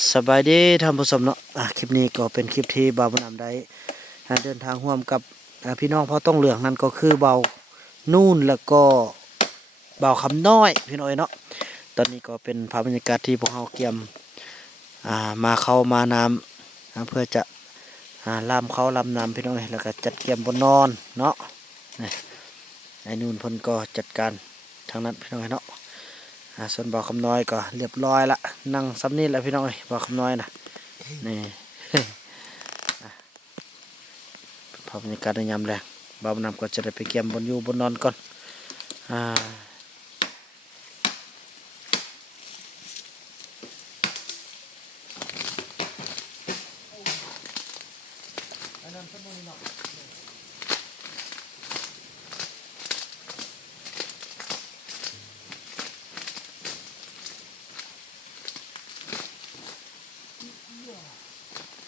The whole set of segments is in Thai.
สบายดีท่านผู้ชมเนาะคลิปนี้ก็เป็นคลิปที่บ่าวบุญนำได้เดินทางร่วมกับพี่น้องพ่อต้องเหลืองนั่นก็คือเบานู่นแล้วก็เบาคำน้อยพี่น้อยเนาะตอนนี้ก็เป็นภาพบรรยากาศที่พวกเราเกียมมาเข้ามาน้ำเพื่อจะล่ามเขาล่ำน้ำพี่น้อยแล้วก็จัดเกียมบนนอนเนาะนี่ไอ้นู่นเพิ่นก็จัดการทางนั้นพี่น้อยเนาะส่วนบ่าวคำน้อยก็เรียบร้อยละนั่งซ้ำนี่แหละพี่น้อยบ่าวคำน้อยนะนี่ ภาพบรรยากาศในยามแรงบ่าวนำก็จะได้ไปเกี่ยมบนอยู่บนนอนก่อน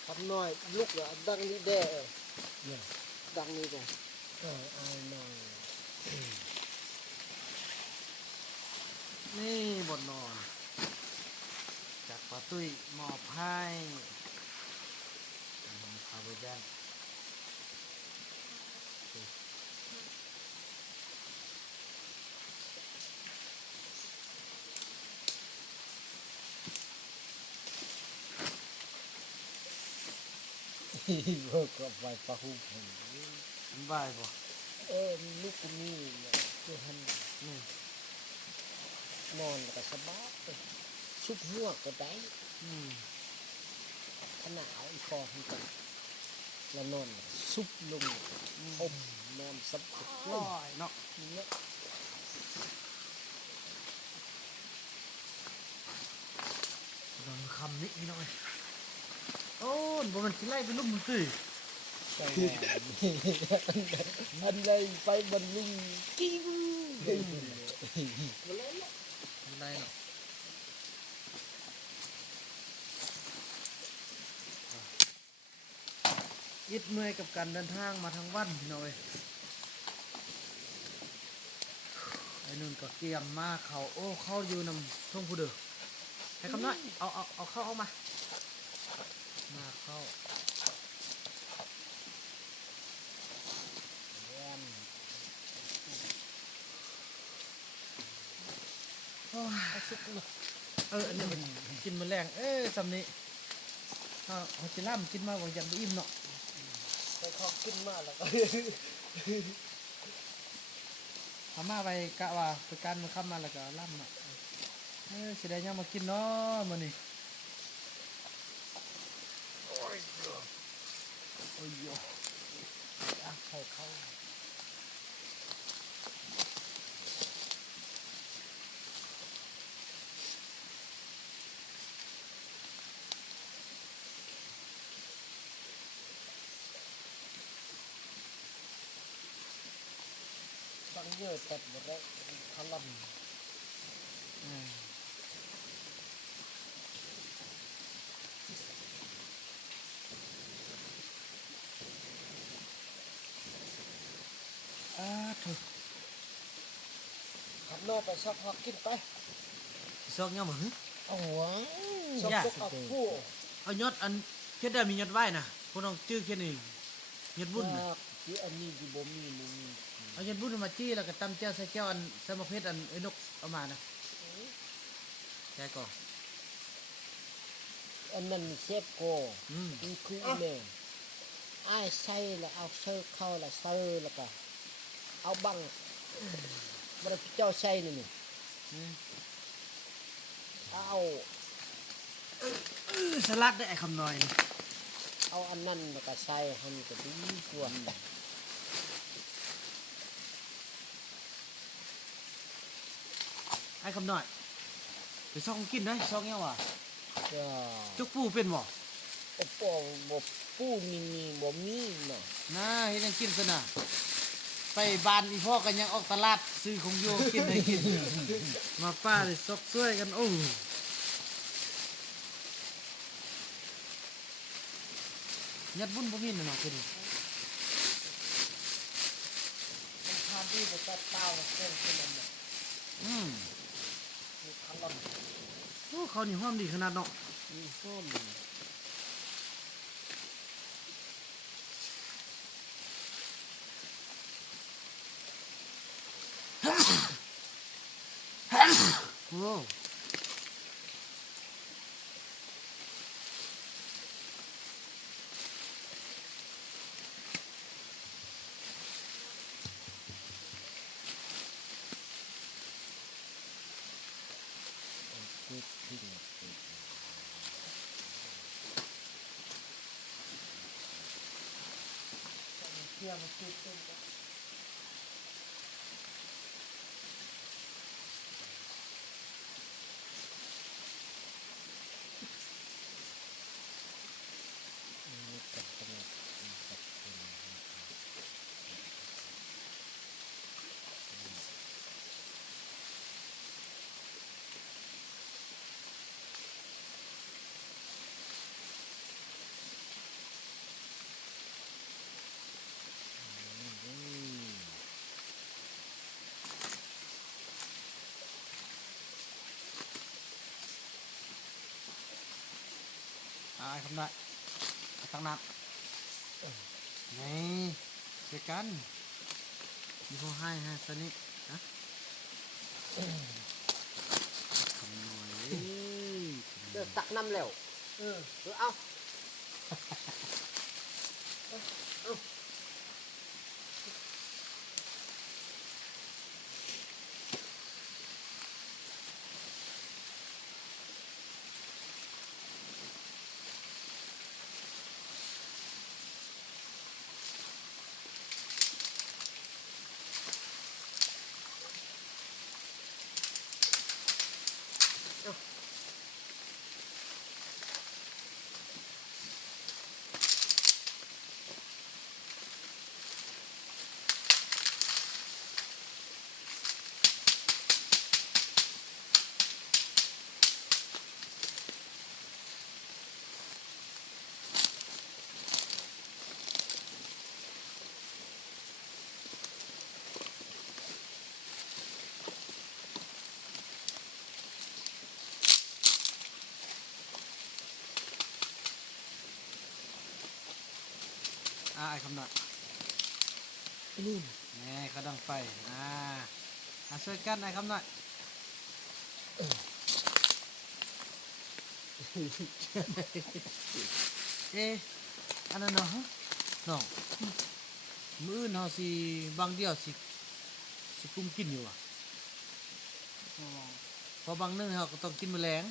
ทำหน่อยลูกอ่ะดังนี้แด่ดังนี้ก่อนเอาหน่อยนี่บนนอนจากป้าตุ้ยมอบให้พาไปด้านเวิร์กกับไฟปะหูผม บ่ายบ่ ลูกนี่เนี่ยคือหันนี่นอนก็สบายชุบหัวก็ได้ขนาดเอาอีคอมันกันแล้วนอนซุบลงอมนอนสบายเนาะเนี่ยลองคำนี้พี่น้อยโอ้บ่มันสิไล่ไปลุ่มมือตื้อใช่อันใดไปบรรลุกิ้วมาเลยละมันได้เนาะยิดเมื่อยกับการเดินทางมาทางวันพี่น้อยไอ้นุ่นก็เกียมมาเขาโอ้เข้าอยู่นำท่งผู้เดือให้คำน้อยเอาเข้ามาเข้าอันนี้มันกินแมลงสำนี้เขาจะล่ำกินมากกว่าอย่างบ่อิ่มเนาะไปขอกินมาแล้วก็ทำมาไปกะว่าไปการมันเข้ามาแล้วก็ล่ำเนาะแสดงยังมากินเนาะมันนี่โอ้ยเข้าบางเยอะแต่หมดแล้วทำลำถูกขับนอกไปซักพักกินไปซอกยังบ่ฮึ โอ้ยซักพักผู้เอายอดอันเฮ็ดได้มียอดไว้นะพวกน้องชื่อแค่นี้ยอดบุญนะที่อันนี้ที่บ่มีเอายอดบุญมาจี้แล้วก็ตำแจ่วใส่แก้วอันสมเพชรอันไอ้นกเอามานะแค่ก่อนอันนั้นเซฟโกมันคือเนี่ยไอ้ใส่แล้วเอาเสื้อเข้าแล้วเสื้อแล้วก็เอาบังมันเจ้าใส่นี่เอาสลัดได้ไอ้คำน้อยเอาอันนั้นแล้วก็ใส่ให้มันก็ดีกว่าไอ้คำน้อยไปซอกกินได้ซอกเงี้ยว่ะจุกปูเป็นบ่โอ้โหบ่ปูมีบ่มีเนาะน่าเฮ็ดยังกินซะน่ะไปบ้านอีพ่อกันยังออกตลาดซื้อของโยกินให้กินมาป้าเลยซอกช่วยกันโอ้ยัดบุญบ่มีน่ะเนาะคือมันทานที่บ่ตัดเต้าเส้นขนมมีขนมโอ้เขานี่หอมดีขนาดเนาะ มีหอมโอ้คิดที่เด็ดเที่ยวมาคิดเป็นกันนี่จับกันเลยจับกันเลยไอ้คำน้อยตั้งน้ำนี่เจอกันมีข้อให้ฮะสนิทนะคำน้อยเอ้ย เดี๋ยวตักน้ำแล้วเอาไอ้คำน้อย นู่น นี่เขาดังไฟช่วยกันไอ้คำน้อยเอ๊ะอันนั้นเนาะน้องมื้ออื่นเฮาสิบางเดียวสิกุมกินอยู่อ่ะเพอบางนึงเฮาก็ต้องกินมื้อแลง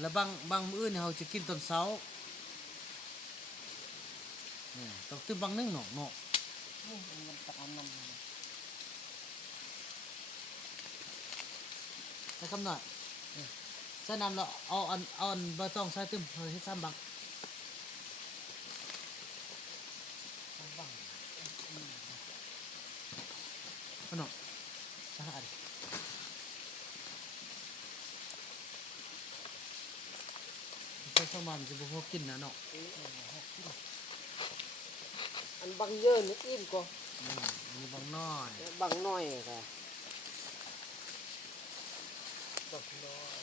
แล้วบางมื้ออื่นเฮาจะกินตอนเช้าต้องตื่นบางนึงเนาะมันตักน้ำ ใส่คำหน่อยใส่น้ำแล้วเอาอันบ่ต้องใส่ตึมเฮาเฮ็ดซ้ำบัง บัง เอาเนาะสะอาดดิใส่ซ้ำมันจะบ่พอกินนะเนาะ อันบังเยอะนี่อิ่มก็ มีบางน้อย บังน้อยค่ะบังน้อย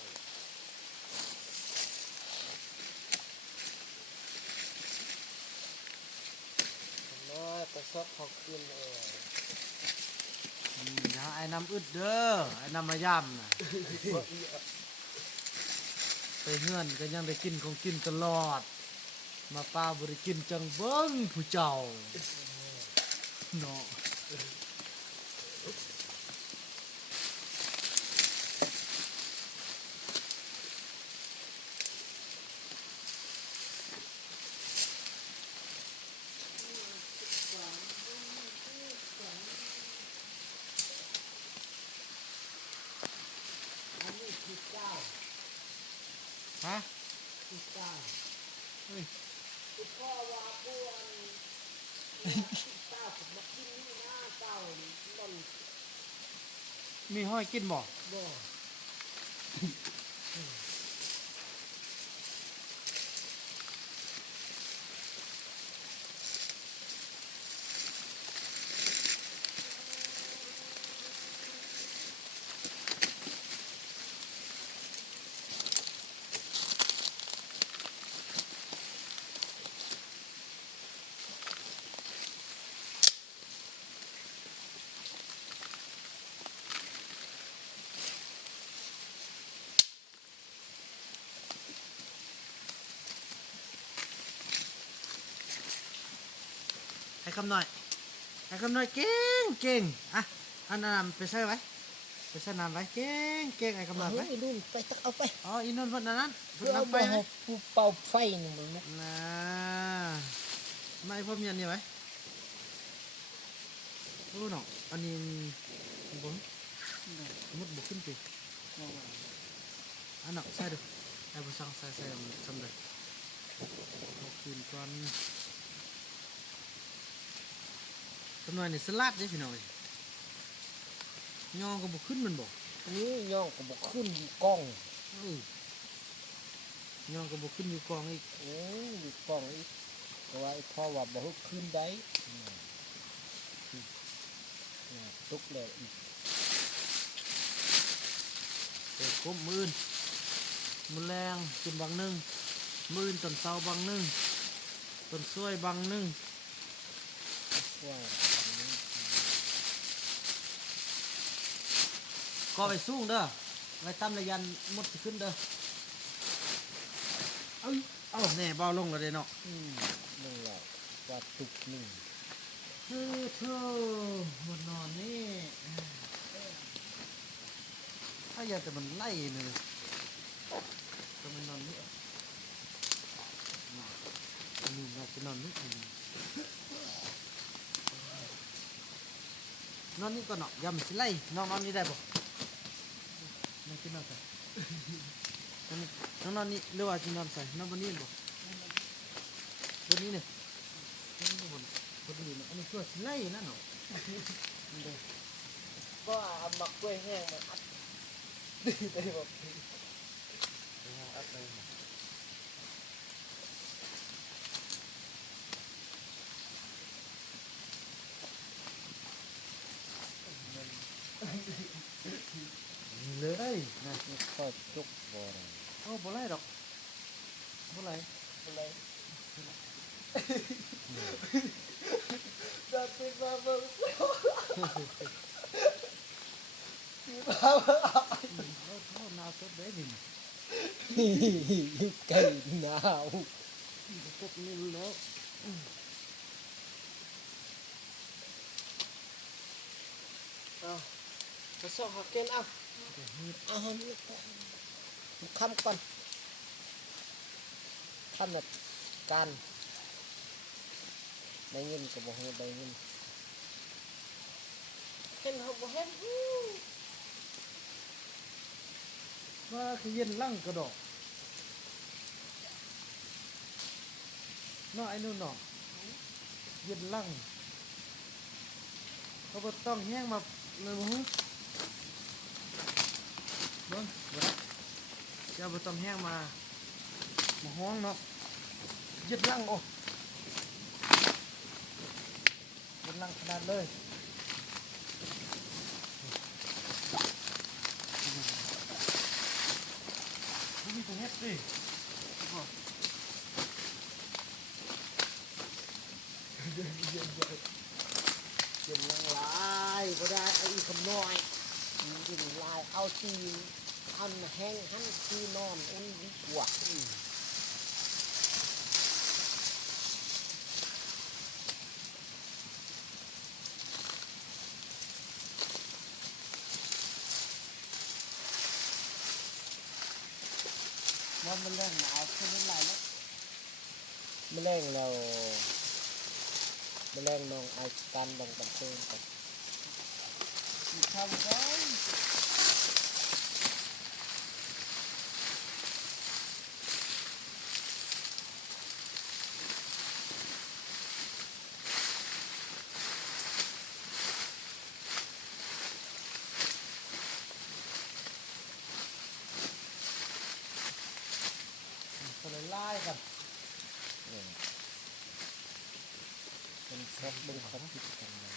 น้อยแต่ซดเขากินอย่าไอ้น้ำอึดเด้อไอ้น้ำมะย่ำน่ะไปเฮือนก็ยังได้กินของกินตลอดมาป้าบ่ได้กินจังเบิ่งผู้เจ้าเนาะฮะเฮ้ยมีห้อยกินบ่ ให้คำหน่อยให้คำหน่อยเก่งเก่งอ่ะอันนั้นไปใส่ไว้ไปใส่น้ำไว้เก่งเก่งไอ้คำหน่อยไว้ ไอ้นู่นไปตักเอาไป อ๋ออีนนท์วันนั้น เพื่ เพิ่ อน เอา นำ ไป ไฟไหม ให้ผู้เป่าไฟนี่มันลุก นะไม่พ่อเมียนนี่ไว้โอ้เนาะอันนี้บ่มุดบ่ขึ้นไปอันเนาะใส่ดูไอ้บ่สั่งใส่สำเร็จเอาคืนก่อนกำหน่อยนี่สลัดเด้พี่น้องเอ้ยย่อก็บ่ขึ้นมันบ่ นี่ย่องก็บอกขึ้นอยู่กล้อง ย่อก็บ่ขึ้นอยู่กองอีก อยู่กล้องอีกก็ว่าไอ้พ่อว่าบอกขึ้นได้ตุกเลยอีก เปิดกบมื้ออื่นมื้อแรงกินบางนึงมื้ออื่นตอนเช้าบางนึงตอนช่วยบางนึง ว่า ก็ไปสู้เด้อไว้ตั้มระยันมดสิขึ้นเด้อเอ้าแน่เบาลงแล้วเด้เนาะ นั่นแหละว่าตุกหนึ่ง เธอหมดนอนนี่ถ้าอยากแต่มันไล่เลยก็มันนอนนี่นี่น่าจะนอนนี่นอนนี่ก่อนเนาะอย่ามันสิไล่นอนนี่ได้บ่มันกินนอนใส่นอนนี่หรือว่าจะนอนใส่นอนบนนี้บ่บนนี้เนี่ยบนนี้เนี่ยอันนี้ก็สิไล่นั่นเนาะ ก็เอาหมักกล้วยแห้งมาอัดได้บอก อัดไปเลยนะ นี่ก็จุกบ่อเลย โอ้บ่ไล่ดอกบ่ไล่ อะไรจะติดมาเบิ่งที่บ้า โทษนาวตดได้ดิ อยู่ไก่หนาว ตดนี่แล้วกระสอบหักเกณฑ์เอาเอานี่คำก่อนคำแบบการได้เงินก็บอกได้เงินเห็นเขาบอกเห็น ว่าคือเย็นลั่งกระดอกเนาะไอ้นู่นเนาะเย็นลั่งเขาบ่ต้องแห้งมาเลยบ่ฮู้เบิ่งบ่ได้เจ้าบ่ต้องแห้งมาห้องเนาะเย็นลั่งโอ้เย็นลั่งขนาดเลยมีตัวเฮ็ดดิเย็นลั่งหลายบ่ได้ไอ้อีคำน้อย กินลายเอาตีอันแห้งหันที่นอนอุ่นดีกว่าว่ามันเรื่องหนาวขึ้นเท่าไหร่แล้วมันแรงเรามันแรงน้องไอการบังบันเทิงกันทำได้ก็เลยไล่กัน มันซับเป็นของผิดกันนะ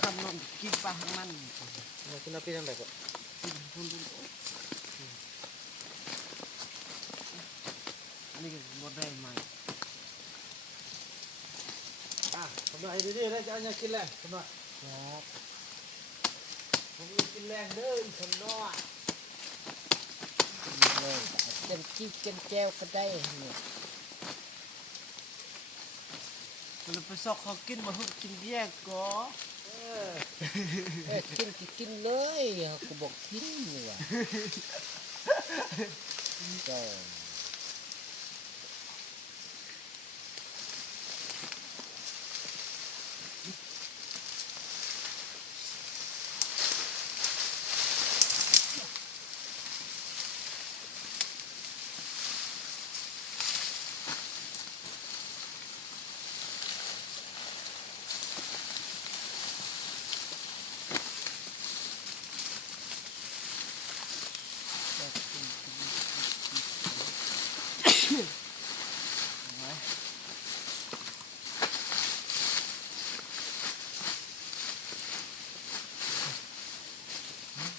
คำนอนกินปลาหางมันเรากินเอาไปทางไหนก็อันนี้ก็หมดได้ไหมผมหน่อยดีๆแล้วจะเอาอย่างกินแรงผมหน่อย ครับ ผมกินแรงเด้ออีกคนน้อย แ เนี่ยเกินจีเกินแก้วก็ได้เนี่ย มันไปซอกเขากินมาฮึกกินแยกก็ กินก็กินเลยกูบอกกินนี่ว่ะก็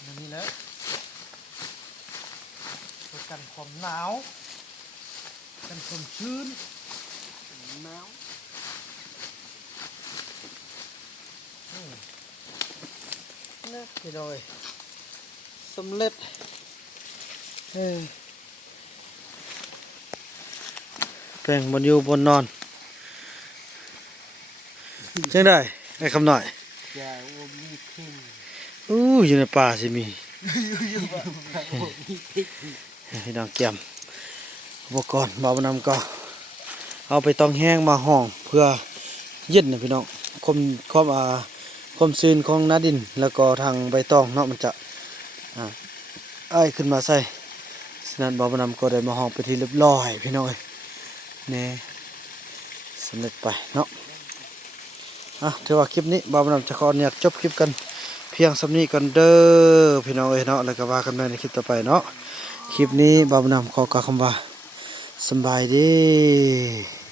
อย่างนี้แหละตัวกันความหนาว กันความชื้น หนาว นะพี่น้อยสำเร็จแปลงบนอยู่บนนอนจังได้ไอ้คำหน่อย ยาโอมีขึ้น อยู่ในป่าสิมีพี่น้องเตรียมอุปกรณ์บ่าวนำก็เอาไปต้องแห้งมาห้องเพื่อเย็นนะพี่น้องความชื้นของหน้าดินแล้วก็ทางใบตองเนาะมันจะไอขึ้นมาใส่ฉะนั้นบ่าวนำก็ได้มาห้องไปที่เรียบร้อยพี่น้องนี่สำเร็จไปเนาะถือว่าคลิปนี้บ่าวนำจะขออนุญาตจบคลิปกันเพียงสำนี้กันเด้อพี่น้องเนาะแล้วก็ว่ากันใหม่ในคลิปต่อไปเนาะคลิปนี้บ่าวนำขอกล่าวคำว่าสำบายดี